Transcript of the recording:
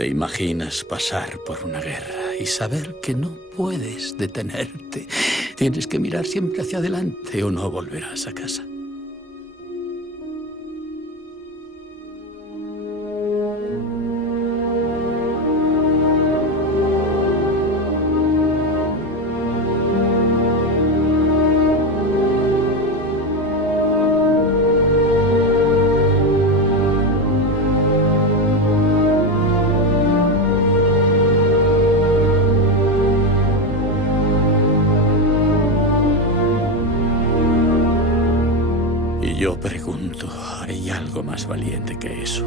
Te imaginas pasar por una guerra y saber que no puedes detenerte. Tienes que mirar siempre hacia adelante o no volverás a casa. Y yo pregunto, ¿hay algo más valiente que eso?